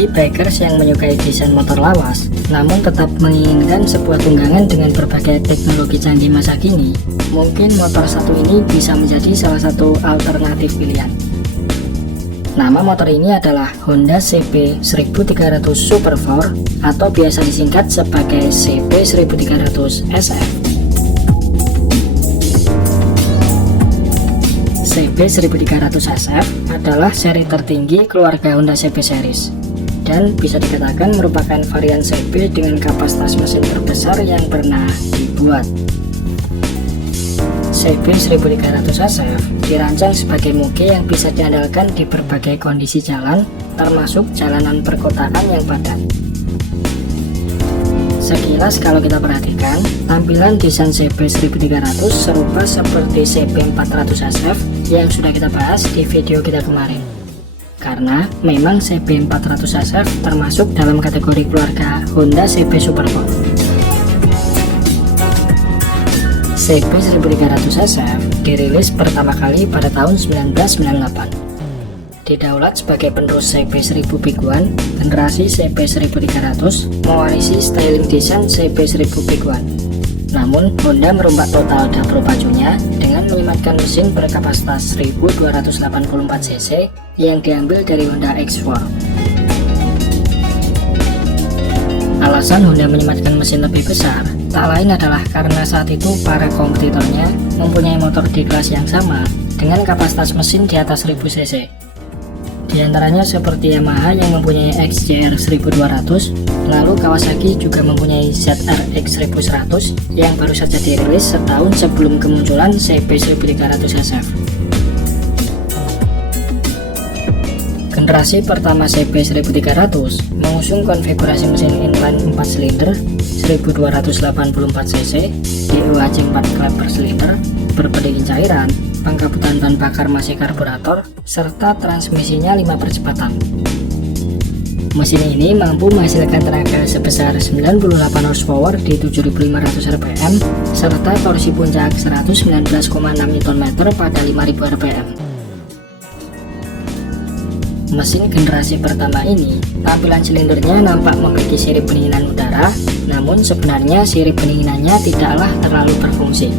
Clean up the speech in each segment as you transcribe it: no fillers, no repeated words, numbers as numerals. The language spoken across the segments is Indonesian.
Bagi bikers yang menyukai desain motor lawas, namun tetap menginginkan sebuah tunggangan dengan berbagai teknologi canggih masa kini, mungkin motor satu ini bisa menjadi salah satu alternatif pilihan. Nama motor ini adalah Honda CB 1300 Super 4 atau biasa disingkat sebagai CB 1300 SF. CB 1300 SF adalah seri tertinggi keluarga Honda CB series dan bisa dikatakan merupakan varian CB dengan kapasitas mesin terbesar yang pernah dibuat. CB 1300 SF dirancang sebagai moge yang bisa diandalkan di berbagai kondisi jalan, termasuk jalanan perkotaan yang padat. Sekilas kalau kita perhatikan, tampilan desain CB 1300 serupa seperti CB 400 SF yang sudah kita bahas di video kita kemarin. Karena memang CB 400 SF termasuk dalam kategori keluarga Honda CB Super 4. CB 1300 SF dirilis pertama kali pada tahun 1998. Didaulat sebagai penerus CB 1000 Big One, generasi CB 1300 mewarisi styling desain CB 1000 Big One. Namun, Honda merubah total dapur pacunya dengan menyematkan mesin berkapasitas 1284 cc yang diambil dari Honda X4. Alasan Honda menyematkan mesin lebih besar tak lain adalah karena saat itu para kompetitornya mempunyai motor di kelas yang sama dengan kapasitas mesin di atas 1000 cc. Di antaranya seperti Yamaha yang mempunyai XJR 1200, lalu Kawasaki juga mempunyai ZRX 1100 yang baru saja dirilis setahun sebelum kemunculan CB 1300 SF. Generasi pertama CB 1300 mengusung konfigurasi mesin inline 4 silinder 1284 cc, DOHC 4 klep per silinder, berpendingin cairan, pengkabutan bahan bakar masih karburator, serta transmisinya 5 percepatan. Mesin ini mampu menghasilkan tenaga sebesar 98 horsepower di 7500 rpm, serta torsi puncak 119,6 Nm pada 5000 rpm. Mesin generasi pertama ini, tampilan silindernya nampak memiliki sirip pendinginan udara, namun sebenarnya sirip pendinginannya tidaklah terlalu berfungsi,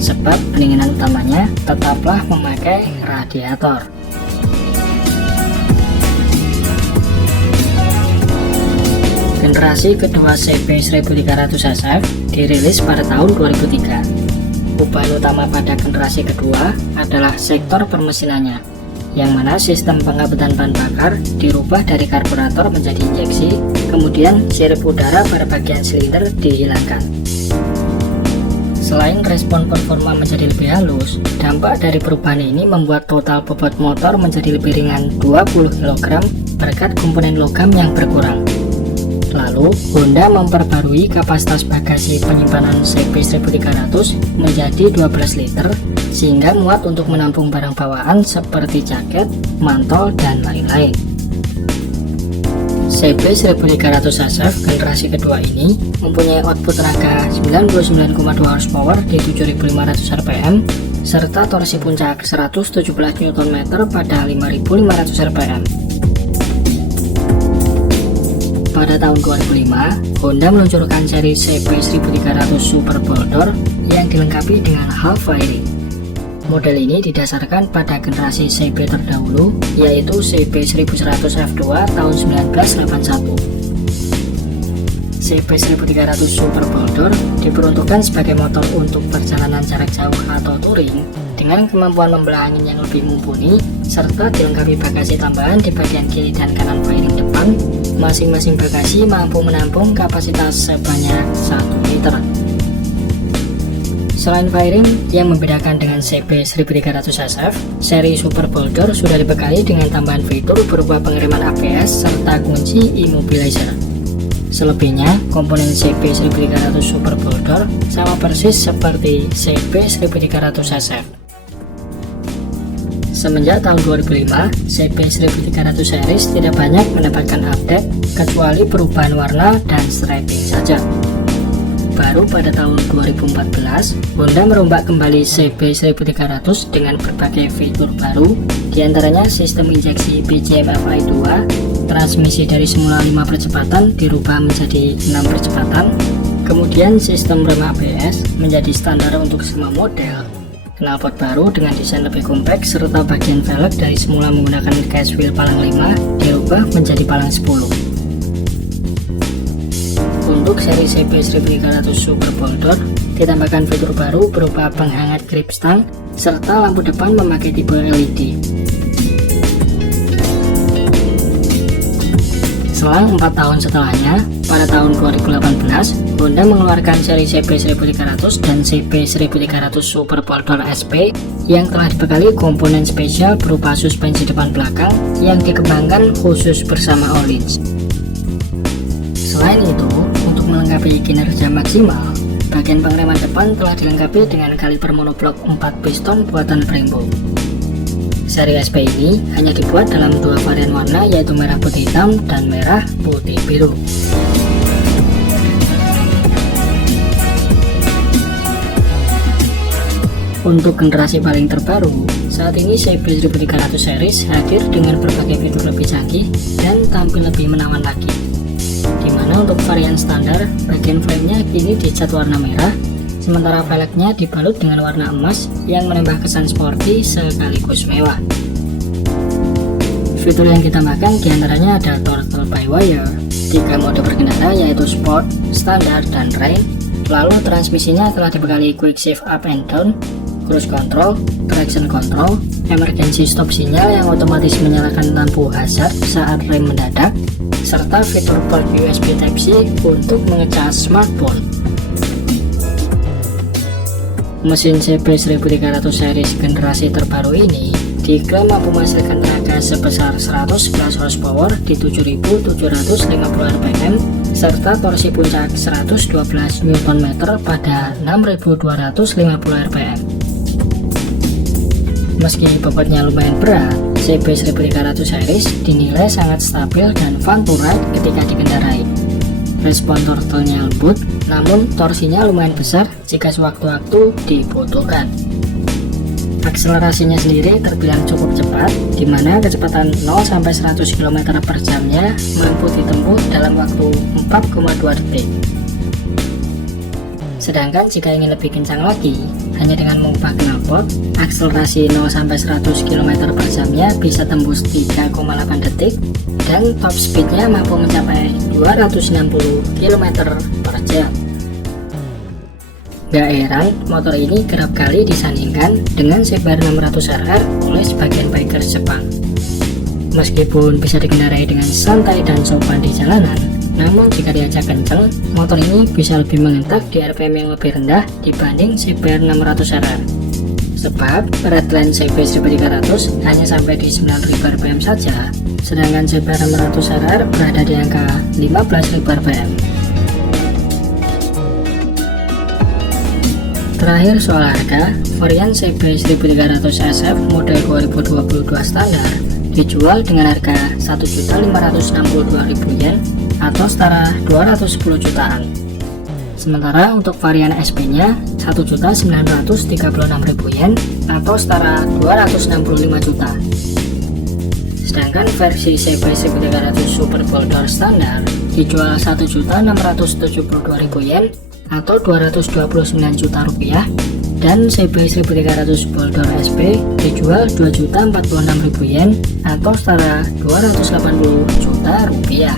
sebab pendinginan utamanya tetaplah memakai radiator. Generasi kedua CB 1300 SF dirilis pada tahun 2003. Perubahan utama pada generasi kedua adalah sektor permesinannya, yang mana sistem pengkabutan bahan bakar dirubah dari karburator menjadi injeksi, kemudian sirip udara pada bagian silinder dihilangkan. Selain respon performa menjadi lebih halus, dampak dari perubahan ini membuat total bobot motor menjadi lebih ringan 20 kg berkat komponen logam yang berkurang. Lalu, Honda memperbarui kapasitas bagasi penyimpanan CB 1300 menjadi 12 liter, sehingga muat untuk menampung barang bawaan seperti jaket, mantol, dan lain-lain. CB 1300 SF generasi kedua ini mempunyai output tenaga 99,2 horsepower di 7500 rpm serta torsi puncak 117 Nm pada 5500 rpm. Pada tahun 2005, Honda meluncurkan seri CB 1300 Super Boulder yang dilengkapi dengan half fairing. Model ini didasarkan pada generasi CB terdahulu, yaitu CB 1100 F2 tahun 1981. CB 1300 Super Boulder diperuntukkan sebagai motor untuk perjalanan jarak jauh atau touring dengan kemampuan membelah angin yang lebih mumpuni, serta dilengkapi bagasi tambahan di bagian kiri dan kanan fairing depan. Masing-masing bagasi mampu menampung kapasitas sebanyak 1 liter. Selain fairing, yang membedakan dengan CB 1300 SF, seri Super Boulder sudah dibekali dengan tambahan fitur berupa pengereman ABS serta kunci immobilizer. Selebihnya, komponen CB 1300 Super Boulder sama persis seperti CB 1300 SF. Semenjak tahun 2005, CB 1300 series tidak banyak mendapatkan update kecuali perubahan warna dan striping saja. baru pada tahun 2014, Honda merombak kembali CB1300 dengan berbagai fitur baru, diantaranya sistem injeksi BCM FI2, transmisi dari semula 5 percepatan dirubah menjadi 6 percepatan, kemudian sistem rem ABS menjadi standar untuk semua model, knalpot baru dengan desain lebih kompak, serta bagian velg dari semula menggunakan case wheel palang 5 dirubah menjadi palang 10. Untuk seri CB1300 Super Boulder ditambahkan fitur baru berupa penghangat grip stang serta lampu depan memakai tipe LED. Selang 4 tahun setelahnya, pada tahun 2018, Honda mengeluarkan seri CB1300 dan CB1300 Super Boulder SP yang telah dibekali komponen spesial berupa suspensi depan belakang yang dikembangkan khusus bersama Orange. Selain itu, untuk melengkapi kinerja maksimal, bagian pengereman depan telah dilengkapi dengan kaliper monoblok 4 piston buatan Brembo. Seri SP ini hanya dibuat dalam 2 varian warna, yaitu merah putih hitam dan merah putih biru. Untuk generasi paling terbaru, saat ini CB1300 series hadir dengan berbagai fitur lebih canggih dan tampil lebih menawan lagi. Dimana untuk varian standar, bagian framenya kini dicat warna merah, sementara velgnya dibalut dengan warna emas yang menambah kesan sporty sekaligus mewah. Fitur yang ditambahkan diantaranya ada throttle by wire, 3 mode berkendara yaitu sport, standar, dan rain. Lalu transmisinya telah dibekali quick shift up and down, cruise control, traction control, emergency stop sinyal yang otomatis menyalakan lampu hazard saat rem mendadak, serta fitur port USB Type-C untuk mengecas smartphone. Mesin CB1300 series generasi terbaru ini diklaim mampu menghasilkan tenaga sebesar 111 horsepower di 7.750 rpm serta torsi puncak 112 Nm pada 6.250 rpm. Meski bobotnya lumayan berat, CB1300 series dinilai sangat stabil dan fun to ride ketika dikendarai. Respon throttle-nya lembut, namun torsinya lumayan besar jika sewaktu-waktu dibutuhkan. Akselerasinya sendiri terbilang cukup cepat, di mana kecepatan 0-100 km per jamnya mampu ditempuh dalam waktu 4,2 detik. Sedangkan jika ingin lebih kencang lagi, hanya dengan mengubah knalpot, akselerasi 0-100 km per jamnya bisa tembus 3,8 detik dan top speednya mampu mencapai 260 km per jam. Gak heran motor ini kerap kali disandingkan dengan CBR600RR oleh sebagian bikers Jepang. Meskipun bisa dikendarai dengan santai dan sopan di jalanan, namun jika diajak kenceng, motor ini bisa lebih mengentak di RPM yang lebih rendah dibanding CBR600RR. Sebab redline CB1300 hanya sampai di 9.000 rpm saja, sedangkan CBR600RR berada di angka 15.000 rpm. Terakhir soal harga, varian CB1300 SF model 2022 standar dijual dengan harga Rp1.562.000 atau setara 210 jutaan. Sementara untuk varian SP-nya Rp1.936.000 atau setara 265 juta. Sedangkan versi CB1300 Super Boulder standar dijual Rp1.672.000 atau 229 juta rupiah, dan CB1300 Boulder SP dijual Rp2.046.000 atau setara 280 juta rupiah.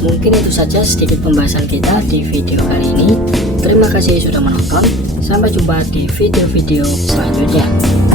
Mungkin itu saja sedikit pembahasan kita di video kali ini. Terima kasih sudah menonton. Sampai jumpa di video-video selanjutnya.